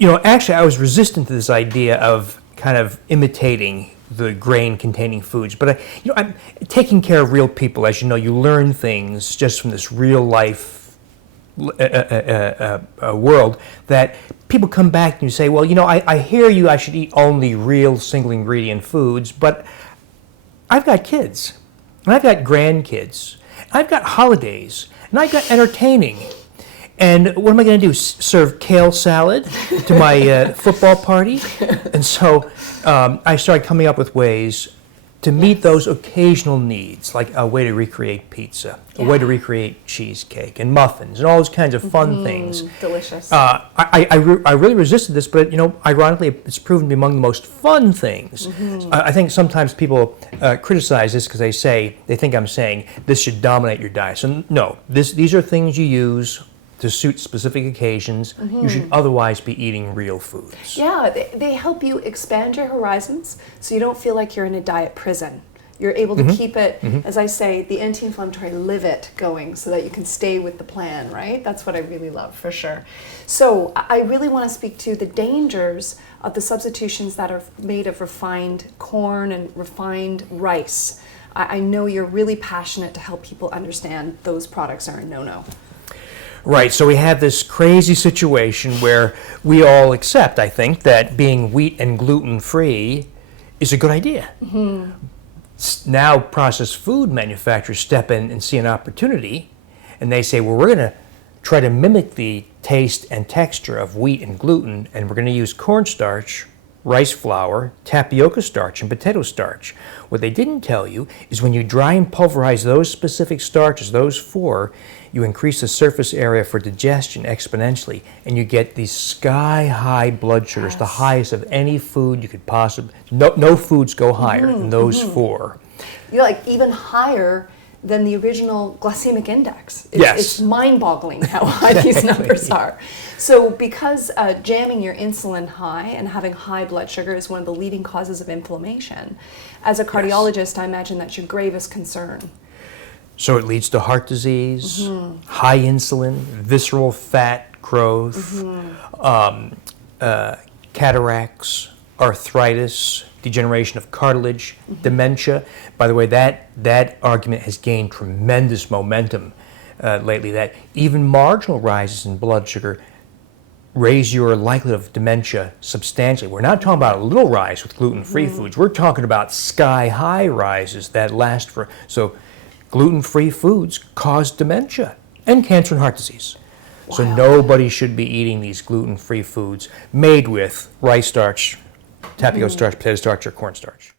Actually, I was resistant to this idea of kind of imitating the grain-containing foods, but I'm taking care of real people. As you know, you learn things just from this real-life world that people come back and you say, well, I hear you, I should eat only real single-ingredient foods, but I've got kids, and I've got grandkids, and I've got holidays, and I've got entertaining. And what am I going to do? Serve kale salad to my football party? And so I started coming up with ways to meet those occasional needs, like a way to recreate pizza, a way to recreate cheesecake and muffins and all those kinds of fun things. Delicious. I really resisted this, but ironically, it's proven to be among the most fun things. I think sometimes people criticize this because they think I'm saying this should dominate your diet. So no, these are things you use to suit specific occasions. You should otherwise be eating real foods. Yeah, they help you expand your horizons so you don't feel like you're in a diet prison. You're able to keep it, as I say, the anti-inflammatory live it going so that you can stay with the plan, right? That's what I really love, for sure. So I really want to speak to the dangers of the substitutions that are made of refined corn and refined rice. I know you're really passionate to help people understand those products are a no-no. Right, so we have this crazy situation where we all accept, I think, that being wheat and gluten-free is a good idea. Now processed food manufacturers step in and see an opportunity, and they say, well, we're going to try to mimic the taste and texture of wheat and gluten, and we're going to use cornstarch, rice flour, tapioca starch, and potato starch. What they didn't tell you is when you dry and pulverize those specific starches, those four, you increase the surface area for digestion exponentially, and you get these sky-high blood sugars, the highest of any food you could possibly. No foods go higher than those four. You're like even higher than the original glycemic index. It's mind-boggling how high these numbers are. So because jamming your insulin high and having high blood sugar is one of the leading causes of inflammation, as a cardiologist, I imagine that's your gravest concern. So it leads to heart disease, high insulin, visceral fat growth, cataracts, arthritis, degeneration of cartilage, dementia. By the way, that argument has gained tremendous momentum lately, that even marginal rises in blood sugar raise your likelihood of dementia substantially. We're not talking about a little rise with gluten-free foods. We're talking about sky-high rises that last for... So gluten-free foods cause dementia and cancer and heart disease. Wow. So nobody should be eating these gluten-free foods made with rice starch, tapioca starch, potato starch, or cornstarch.